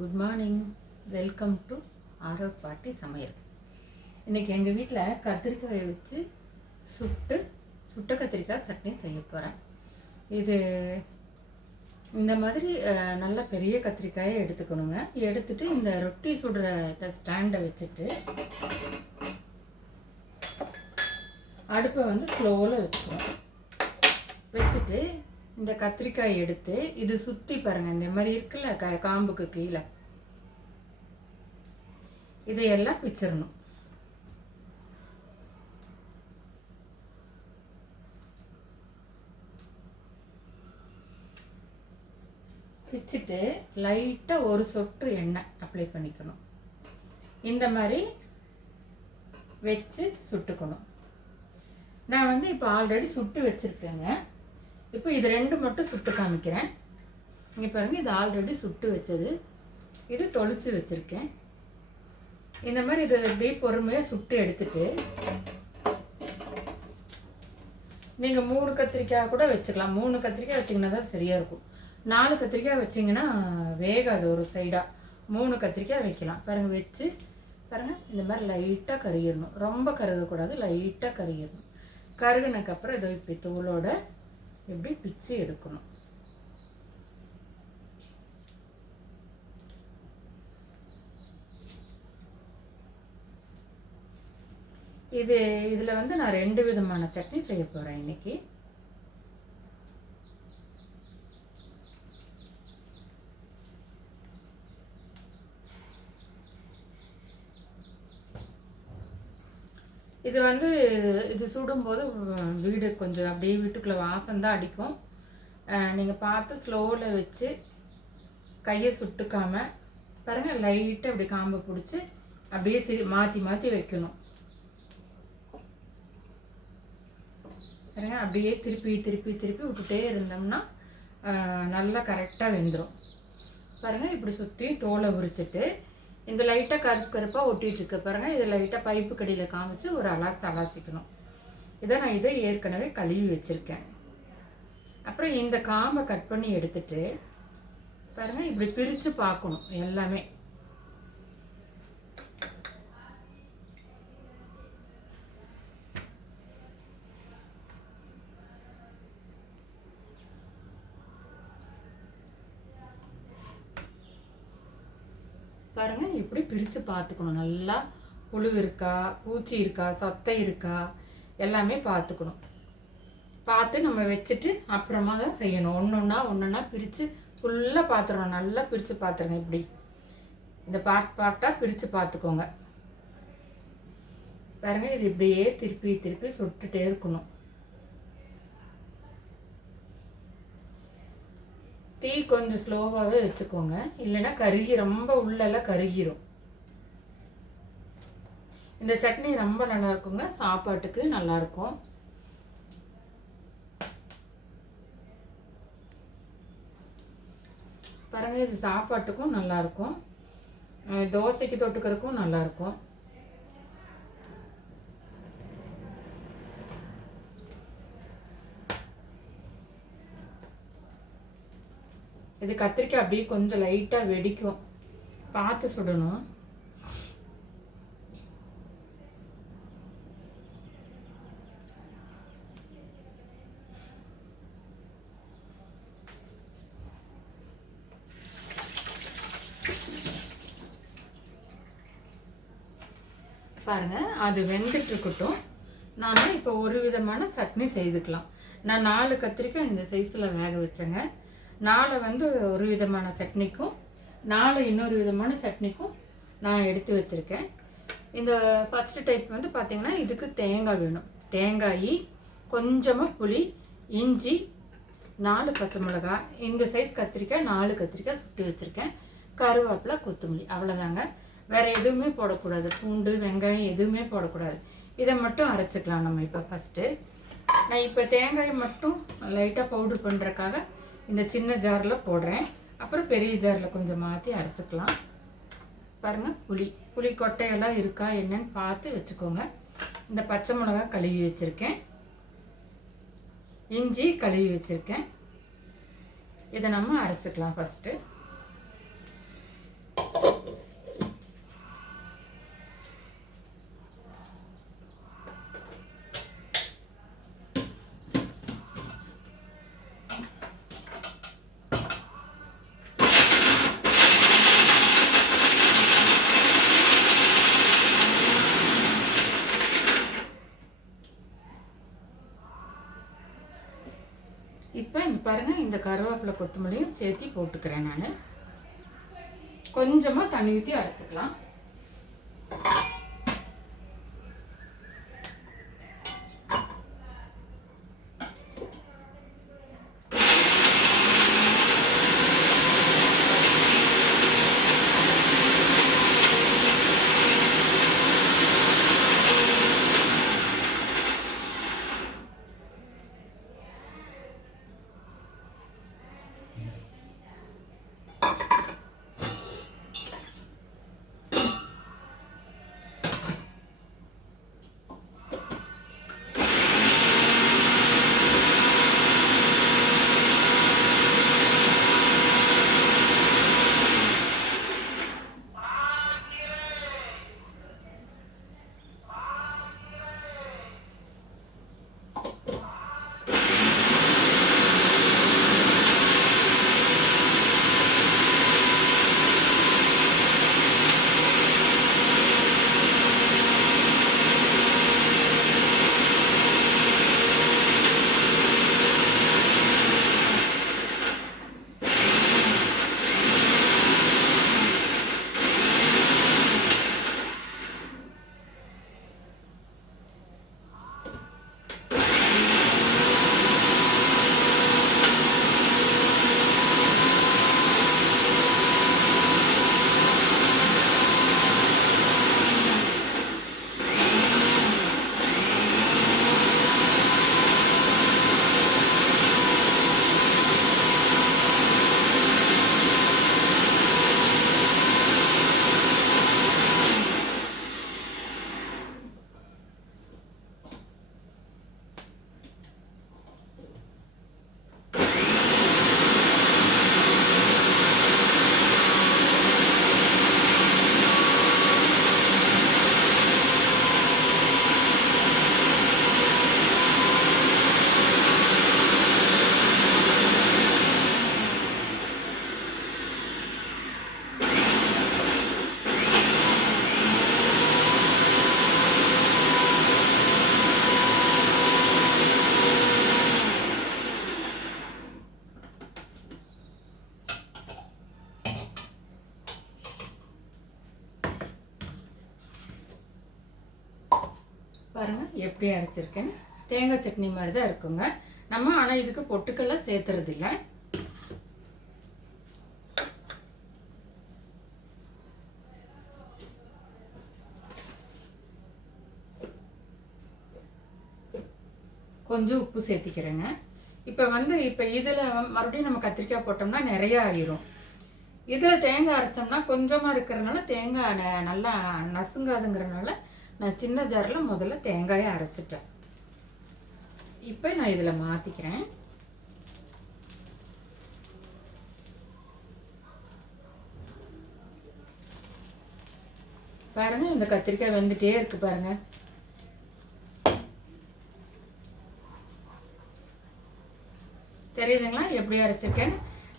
Good morning. Welcome to Aarav பாட்டி சமையல். இன்றைக்கி எங்கள் வீட்டில் கத்திரிக்காயை வச்சு சுட்ட கத்திரிக்காய் சட்னி செய்ய போகிறேன். இது இந்த மாதிரி நல்ல பெரிய கத்திரிக்காயை எடுத்துக்கணுங்க. எடுத்துட்டு இந்த ரொட்டி சுடுற இந்த ஸ்டாண்டை வச்சுட்டு அடுப்பை வந்து ஸ்லோவில் வச்சுக்கணும். வச்சுட்டு இந்த கத்திரிக்காய் எடுத்து இது சுற்றி பாருங்கள், இந்த மாதிரி இருக்குல்ல காம்புக்கு கீழே, இதையெல்லாம் பிச்சிடணும். பிச்சுட்டு லைட்டாக ஒரு சொட்டு எண்ணெய் அப்ளை பண்ணிக்கணும். இந்த மாதிரி வச்சு சுட்டுக்கணும். நான் வந்து இப்போ ஆல்ரெடி சுட்டு வச்சுருக்கேங்க. இப்போ இது ரெண்டு மட்டும் சுட்டு காமிக்கிறேன். இங்கே பாருங்கள், இது ஆல்ரெடி சுட்டு வச்சது, இது தொளிச்சு வச்சுருக்கேன். இந்த மாதிரி இதை அப்படியே பொறுமையாக சுட்டு எடுத்துட்டு நீங்கள் 3 கத்திரிக்காய் கூட வச்சுக்கலாம். 3 கத்திரிக்காய் வச்சிங்கன்னா தான் சரியாக இருக்கும். 4 கத்திரிக்காய் வச்சிங்கன்னா வேகாது ஒரு சைடாக. 3 கத்திரிக்காய் வைக்கலாம். பாருங்கள், வச்சு பாருங்கள், இந்த மாதிரி லைட்டாக கருகிடணும். ரொம்ப கருகக்கூடாது, லைட்டாக கருகிடணும். கருகினதுக்கப்புறம் இதை இப்படி தூளோட இப்படி பிச்சு எடுக்கணும். இதில் வந்து நான் 2 விதமான சட்னி செய்ய போகிறேன் இன்னைக்கு. இது வந்து இது சுடும்போது வீடு கொஞ்சம் அப்படியே வீட்டுக்குள்ளே வாசம்தான் அடிக்கும். நீங்கள் பார்த்து ஸ்லோவில் வச்சு கையை சுட்டுக்காமல் பாருங்கள், லைட்டாக அப்படி காம்பை பிடிச்சி அப்படியே மாற்றி மாற்றி வைக்கணும். பாருங்க, அப்படியே திருப்பி திருப்பி திருப்பி விட்டுட்டே இருந்தோம்னா நல்லா கரெக்டாக வெந்துடும். பாருங்கள், இப்படி சுற்றி தோலை உரிச்சிட்டு இந்த லைட்டாக கருப்பாக ஒட்டிகிட்ருக்கு பாருங்கள், இதை லைட்டாக பைப்பு கடியில் காமிச்சு ஒரு அலாசிக்கணும். இதை ஏற்கனவே கழுவி வச்சுருக்கேன். அப்புறம் இந்த காம்பை கட் பண்ணி எடுத்துட்டு பாருங்கள், இப்படி பிரித்து பார்க்கணும் எல்லாமே. பாருங்கள், இப்படி பிரித்து பார்த்துக்கணும். நல்லா புழு இருக்கா, பூச்சி இருக்கா, சொத்தை இருக்கா, எல்லாமே பார்த்துக்கணும். பார்த்து நம்ம வச்சுட்டு அப்புறமா தான் செய்யணும். ஒன்றொன்னா பிரித்து ஃபுல்லாக பார்த்துடணும். நல்லா பிரித்து பார்த்துருங்க. இப்படி இந்த பார்ட்டாக பிரித்து பார்த்துக்கோங்க. பாருங்கள், இது இப்படியே திருப்பி திருப்பி சுட்டுட்டே இருக்கணும். தீ கொஞ்சம் ஸ்லோவாகவே வச்சுக்கோங்க, இல்லைன்னா ரொம்ப உள்ளெல்லாம் கருகிரும். இந்த சட்னி ரொம்ப நல்லா இருக்குங்க, சாப்பாட்டுக்கு நல்லாயிருக்கும். பாருங்கள், இது சாப்பாட்டுக்கும் நல்லாயிருக்கும், தோசைக்கு தொட்டுக்கிறதுக்கும் நல்லாயிருக்கும். இது கத்திரிக்காய் அப்படியே கொஞ்சம் லைட்டாக வெடிக்கும், பார்த்து சுடணும். பாருங்கள், அது வெந்துட்டு இருக்கட்டும். நாம் இப்போ ஒரு விதமான சட்னி செய்துக்கலாம். நான் 4 கத்திரிக்காய் இந்த சைஸில் வேக வச்சேங்க. 4 வந்து ஒரு விதமான சட்னிக்கும் 4 இன்னொரு விதமான சட்னிக்கும் நான் எடுத்து வச்சுருக்கேன். இந்த ஃபஸ்ட்டு டைப் வந்து பார்த்திங்கன்னா, இதுக்கு தேங்காய் வேணும். தேங்காய், கொஞ்சமாக புளி, இஞ்சி, 4 பச்சை மிளகாய், இந்த சைஸ் கத்திரிக்காய் 4 கத்திரிக்காய் சுட்டு வச்சுருக்கேன், கருவேப்பிலை, கொத்தமல்லி, அவ்வளோதாங்க. வேறு எதுவுமே போடக்கூடாது. பூண்டு, வெங்காயம் எதுவுமே போடக்கூடாது. இதை மட்டும் அரைச்சிக்கலாம் நம்ம. இப்போ ஃபஸ்ட்டு நான் இப்போ தேங்காயை மட்டும் லைட்டாக பவுட்ரு பண்ணுறதுக்காக இந்த சின்ன ஜாரில் போடுறேன். அப்புறம் பெரிய ஜாரில் கொஞ்சம் மாற்றி அரைச்சிக்கலாம். பாருங்கள், புளி கொட்டையெல்லாம் இருக்கா என்னன்னு பார்த்து வச்சுக்கோங்க. இந்த பச்சை மிளகாய் கழுவி வச்சுருக்கேன், இஞ்சி கழுவி வச்சுருக்கேன். இதை நம்ம அரைச்சிக்கலாம் ஃபஸ்ட்டு. இந்த கருவேப்பிலை கொத்தமல்லியும் சேர்த்து போட்டுக்கிறேன். நான் கொஞ்சமாக தண்ணி ஊற்றி அரைச்சிக்கலாம். பாருங்கள் எப்படி அரைச்சிருக்கேன். தேங்காய் சட்னி மாதிரி தான் இருக்குங்க நம்ம. ஆனால் இதுக்கு பொட்டுக்கெல்லாம் சேர்த்துறது இல்லை. கொஞ்சம் உப்பு சேர்த்திக்கிறேங்க. இப்போ இதில் மறுபடியும் நம்ம கத்திரிக்காய் போட்டோம்னா நிறைய ஆகிரும். இதில் தேங்காய் அரைச்சோம்னா கொஞ்சமாக இருக்கிறதுனால தேங்காய் நல்லா நசுங்காதுங்கிறதுனால நான் சின்ன ஜாரில் முதல்ல தேங்காயை அரைச்சிட்டேன். இப்போ நான் இதில் மாற்றிக்கிறேன். பாருங்கள், இந்த கத்திரிக்காய் வெந்துட்டே இருக்கு பாருங்கள். தெரியுதுங்களா எப்படி அரைச்சிருக்கேன்?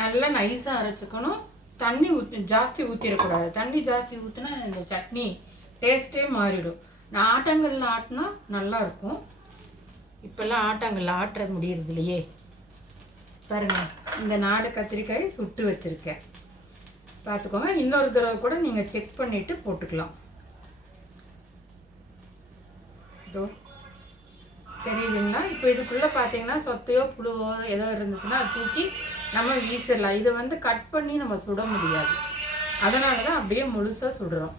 நல்லா நைஸாக அரைச்சிக்கணும். தண்ணி ஜாஸ்தி ஊற்றிடக்கூடாது. தண்ணி ஜாஸ்தி ஊற்றினா இந்த சட்னி டேஸ்ட்டே மாறிடும். நான் ஆட்டாங்கல்ல ஆட்டினா நல்லாயிருக்கும். இப்போல்லாம் ஆட்டாங்கல்ல ஆட்டுற முடியறது இல்லையே. பாருங்கள், இந்த 4 கத்திரிக்காய் சுட்டு வச்சுருக்கேன். பார்த்துக்கோங்க. இன்னொரு தடவை கூட நீங்கள் செக் பண்ணிவிட்டு போட்டுக்கலாம். இதோ தெரியுதுங்களா? இப்போ இதுக்குள்ளே பார்த்தீங்கன்னா சொத்தையோ புழுவோ ஏதோ இருந்துச்சுன்னா அது தூக்கி நம்ம வீசிடலாம். இதை கட் பண்ணி நம்ம சுட முடியாது. அதனால தான் அப்படியே முழுசாக சுடுறோம்.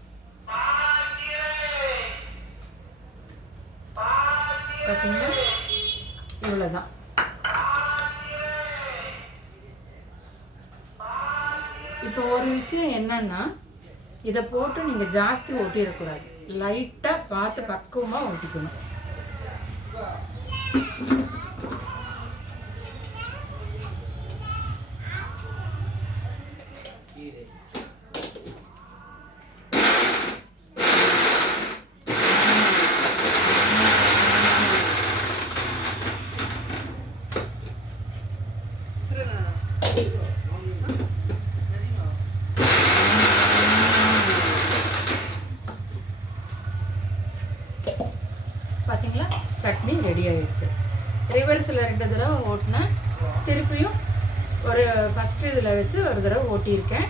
பார்த்தீங்களா? இவ்வளோதான். இப்போ ஒரு விஷயம் என்னன்னா, இதை போட்டு நீங்கள் ஜாஸ்தி ஒட்டிடக்கூடாது. லைட்டாக பார்த்து பக்குவமாக ஒட்டிக்கணும். பார்த்தீங்களா? சட்னி ரெடி ஆயிடுச்சு. ரிவர்ஸில் 2 தடவை ஓட்டினேன். திருப்பியும் ஒரு ஃபஸ்ட்டு இதில் வச்சு ஒரு தடவை ஓட்டியிருக்கேன்.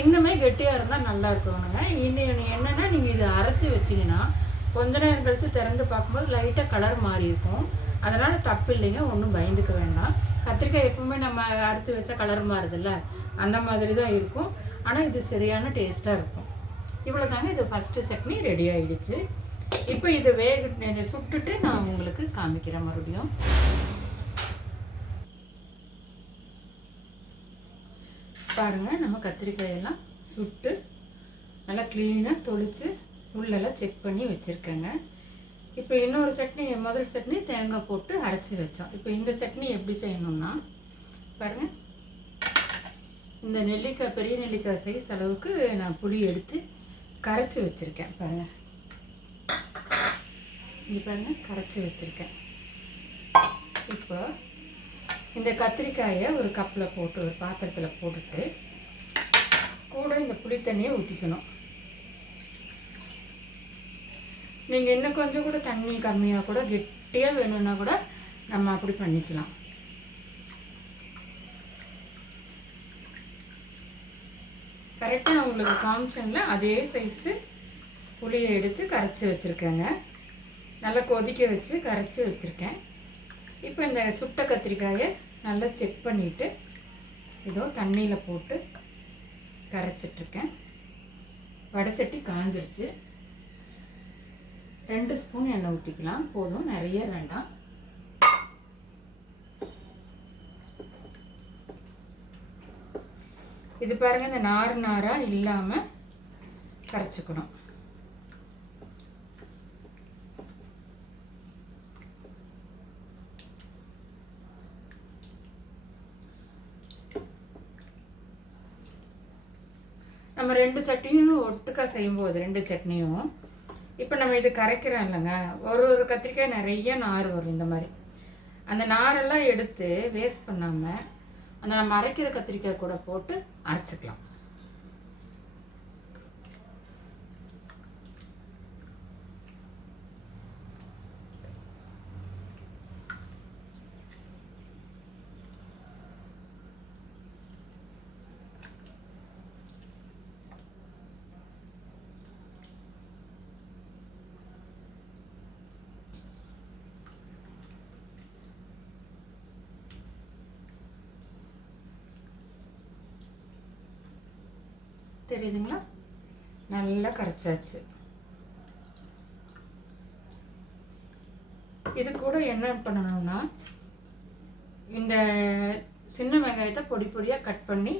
இன்னுமே கெட்டியாக இருந்தால் நல்லா இருக்கும்னுங்க. இன்னும் என்னென்னா நீங்கள் இதை அரைச்சி வச்சிங்கன்னா கொஞ்ச நேரம் கழித்து திறந்து பார்க்கும்போது லைட்டாக கலர் மாறி இருக்கும். அதனால் தப்பு இல்லைங்க, ஒன்றும் பயந்துக்க வேண்டாம். கத்திரிக்காய் எப்பவுமே நம்ம அறுத்து வச்சா கலர் மாறுதில்ல, அந்த மாதிரி தான் இருக்கும். ஆனால் இது சரியான டேஸ்ட்டாக இருக்கும். இவ்வளோ தாங்க, இது ஃபஸ்ட்டு சட்னி ரெடி ஆகிடுச்சு. இப்போ இதை இதை சுட்டுட்டு நான் உங்களுக்கு காமிக்கிறேன் மறுபடியும். பாருங்கள், நம்ம கத்திரிக்காயெல்லாம் சுட்டு நல்லா க்ளீனாக தொளித்து உள்ளெல்லாம் செக் பண்ணி வச்சுருக்கேங்க. இப்போ இன்னொரு சட்னி, முதல் சட்னி தேங்காய் போட்டு அரைச்சி வச்சோம். இப்போ இந்த சட்னி எப்படி செய்யணும்னா பாருங்கள், இந்த நெல்லிக்காய் பெரிய நெல்லிக்காய் சைஸ் அளவுக்கு நான் புளி எடுத்து கரைச்சி வச்சுருக்கேன். பாருங்கள், இங்கே பாருங்கள், கரைச்சி வச்சுருக்கேன். இப்போ இந்த கத்திரிக்காயை ஒரு கப்பில் போட்டு ஒரு பாத்திரத்தில் போட்டுட்டு கூட இந்த புளி தண்ணியை ஊற்றிக்கணும். நீங்கள் இன்னும் கொஞ்சம் கூட தண்ணி கம்மியாக கூட கெட்டியாக வேணும்னா கூட நம்ம அப்படி பண்ணிக்கலாம். கரெக்டாக உங்களுக்கு காமிச்சனில் அதே சைஸு புளியை எடுத்து கரைச்சி வச்சுருக்கேங்க. நல்லா கொதிக்க வச்சு கரைச்சி வச்சுருக்கேன். இப்போ இந்த சுட்ட கத்திரிக்காயை நல்லா செக் பண்ணிவிட்டு ஏதோ தண்ணியில் போட்டு கரைச்சிட்ருக்கேன். வடை சட்டி காஞ்சிருச்சு. 2 ஸ்பூன் எண்ணெய் ஊற்றிக்கலாம், போதும், நிறைய வேண்டாம். இது பாருங்கள், இந்த நாராக இல்லாமல் கரைச்சிக்கணும். நம்ம 2 சட்னியும் ஒட்டுக்கா செய்யும்போது 2 சட்னியும் இப்போ நம்ம இது கரைக்கிறோம் இல்லைங்க, ஒரு கத்திரிக்காய் நிறைய நார் வரும். இந்த மாதிரி அந்த நாரெல்லாம் எடுத்து வேஸ்ட் பண்ணாமல் அந்த நம்ம அரைக்கிற கத்திரிக்காய் கூட போட்டு அரைச்சிக்கலாம். தெரியுதுங்களா? நல்லா கரைச்சாச்சு. இது கூட என்ன பண்ணணும்னா இந்த சின்ன வெங்காயத்தை பொடி பொடியாக கட் பண்ணி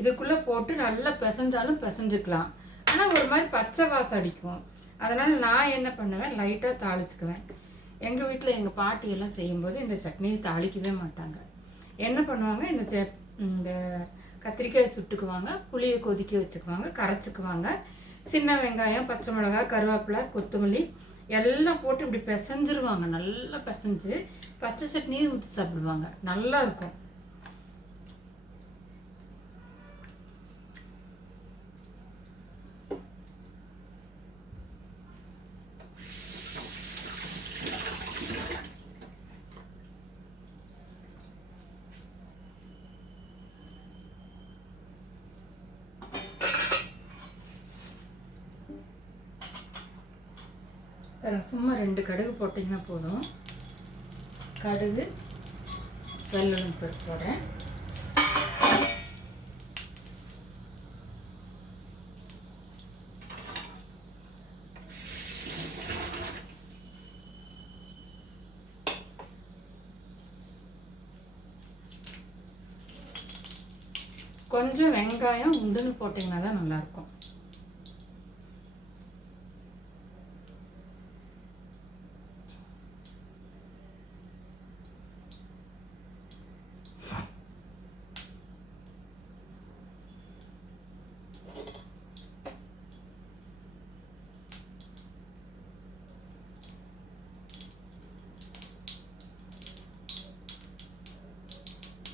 இதுக்குள்ளே போட்டு நல்லா பிசைஞ்சாலும் பிசைஞ்சுக்கலாம். ஆனால் ஒரு மாதிரி பச்சை வாசம் அடிக்கும். அதனால் நான் என்ன பண்ணுவேன், லைட்டாக தாளிச்சுக்குவேன். எங்கள் வீட்டில் எங்கள் பாட்டியெல்லாம் செய்யும்போது இந்த சட்னியை தாளிக்கவே மாட்டாங்க. என்ன பண்ணுவாங்க, இந்த கத்திரிக்காய் சுட்டுக்குவாங்க, புளியை கொதிக்க வச்சுக்குவாங்க, கரைச்சிக்குவாங்க. சின்ன வெங்காயம், பச்சை மிளகாய், கருவேப்பிலை, கொத்தமல்லி எல்லாம் போட்டு இப்படி பிசைஞ்சிருவாங்க. நல்லா பிசைஞ்சு பச்சை சட்னியை ஊற்றி சாப்பிடுவாங்க. நல்லா இருக்கும். சும்மா 2 கடுகு போட்டிங்கன்னா போதும். கடுகு, வெல்லம் பருப்பு போடுறேன். கொஞ்சம் வெங்காயம் உண்டுன்னு போட்டிங்கன்னா தான் நல்லாயிருக்கும்.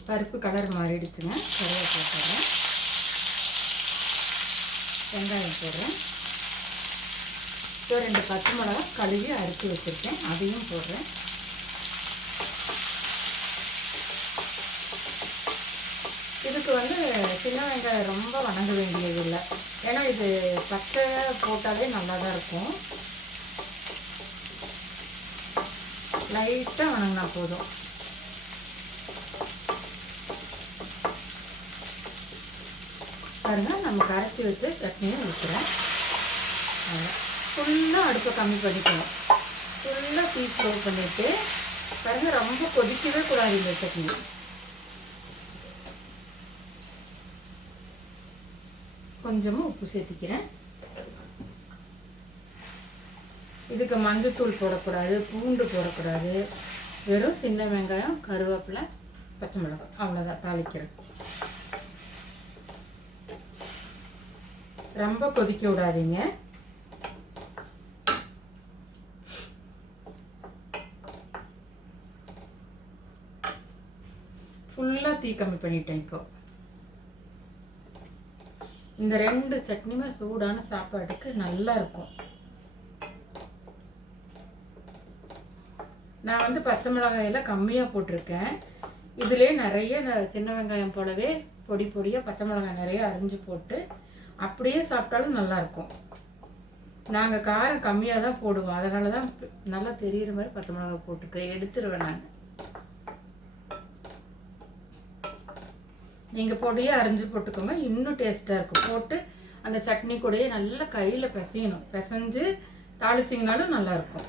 பருப்பு கலர் மாறிடுச்சுங்க. கருவேப்பிலை போடுறேன், வெங்காயம் போடுறேன், இப்போ 2 பச்சை மிளகா கழுவி அரைச்சி வச்சுருக்கேன், அதையும் போடுறேன். இதுக்கு வந்து சின்ன வெங்காயம் ரொம்ப வணங்க வேண்டியது இல்லை, ஏன்னா இது பச்சை போட்டாலே நல்லா தான் இருக்கும். லைட்டாக வணங்கினா போதும். பாருங்க, நம்ம கரைச்சி வச்சு சட்னியை ஊற்றுறேன். ஃபுல்லாக அடுப்பை கம்மி பண்ணிக்கணும். ஃபுல்லாக டீ ஸ்லோ பண்ணிவிட்டு பாருங்க, ரொம்ப கொதிக்கவே கூடாது இந்த சட்னி. கொஞ்சமாக உப்பு சேர்த்திக்கிறேன். இதுக்கு மஞ்சத்தூள் போடக்கூடாது, பூண்டு போடக்கூடாது. வெறும் சின்ன வெங்காயம், கருவேப்பிலை, பச்சை மிளகாய், அவ்வளோதான் தாளிக்கிறேன். ரொம்ப கொதிக்க விடாதீங்க. ஃபுல்லாக தீ கம்மி பண்ணிட்டேன். இப்போ இந்த 2 சட்னியுமே சூடான சாப்பாட்டுக்கு நல்லா இருக்கும். நான் வந்து பச்சை மிளகாயெல்லாம் கம்மியாக போட்டிருக்கேன். இதிலே நிறைய சின்ன வெங்காயம் போலவே பொடி பொடியாக பச்சை மிளகாய் நிறைய அரிஞ்சு போட்டு அப்படியே சாப்பிட்டாலும் நல்லாயிருக்கும். நாங்கள் காரம் கம்மியாக தான் போடுவோம், அதனால தான் நல்லா தெரிகிற மாதிரி பச்சை மிளகாய் போட்டுக்க எடுத்துருவேன் நான். நீங்கள் பொடியாக அரிஞ்சு போட்டுக்கோங்க, இன்னும் டேஸ்ட்டாக இருக்கும். போட்டு அந்த சட்னி கூடயே நல்லா கையில் பிசையணும். பிசைஞ்சு தாளிச்சிங்கனாலும் நல்லாயிருக்கும்.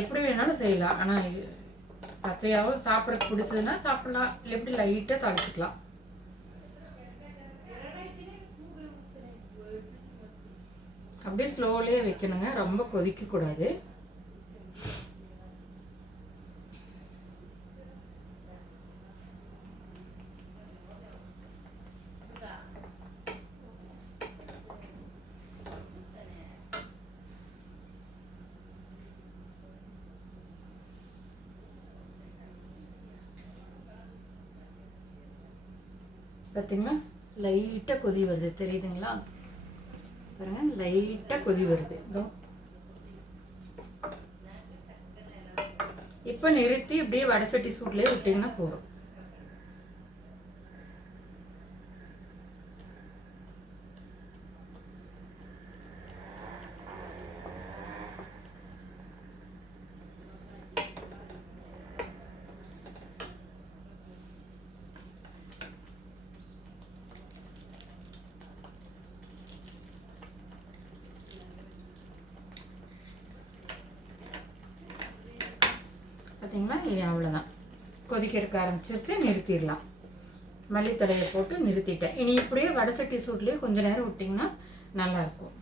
எப்படி வேணாலும் செய்யலாம், ஆனால் பச்சையாகவும் சாப்பிட்றதுக்கு பிடிச்சதுன்னா சாப்பிட்லாம், இல்லை எப்படி லைட்டாக தாளிச்சிக்கலாம். அப்படியே ஸ்லோலியே வைக்கணுங்க, ரொம்ப கொதிக்கக்கூடாது. பார்த்தீங்களா, லைட்டாக கொதி வருது, தெரியுதுங்களா? பாருங்க, லைட்டாக கொதி வருது. இதோ இப்போ நிறுத்தி இப்படியே வடை சட்டி சூட்லேயே விட்டிங்கன்னா போதும். பார்த்தீங்களா, இது அவ்வளோதான். கொதிக்கிறதுக்கு ஆரம்பிச்சிருச்சு, நிறுத்திடலாம். மல்லித்தலையை போட்டு நிறுத்திட்டேன். இனி இப்படியே வடை சட்டி சூட்லேயே கொஞ்சம் நேரம் விட்டிங்கன்னா நல்லாயிருக்கும்.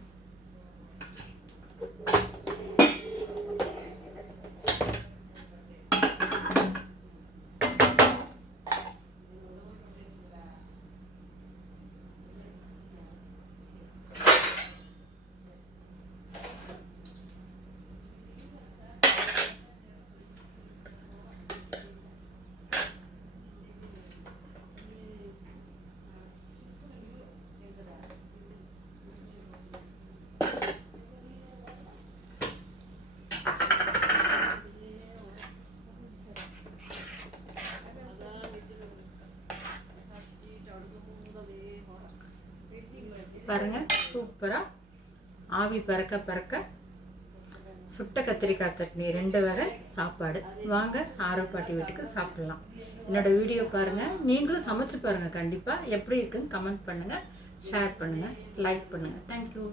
பாருங்க, சூப்பராக ஆவி பறக்க பறக்க சுட்ட கத்திரிக்காய் சட்னி 2 வகை சாப்பாடு. வாங்க ஆரோப்பாட்டி வீட்டுக்கு சாப்பிடலாம். என்னோட வீடியோ பாருங்கள், நீங்களும் சமைச்சு பாருங்கள். கண்டிப்பாக எப்படி இருக்குன்னு கமெண்ட் பண்ணுங்கள், ஷேர் பண்ணுங்கள், லைக் பண்ணுங்கள். தேங்க்யூ.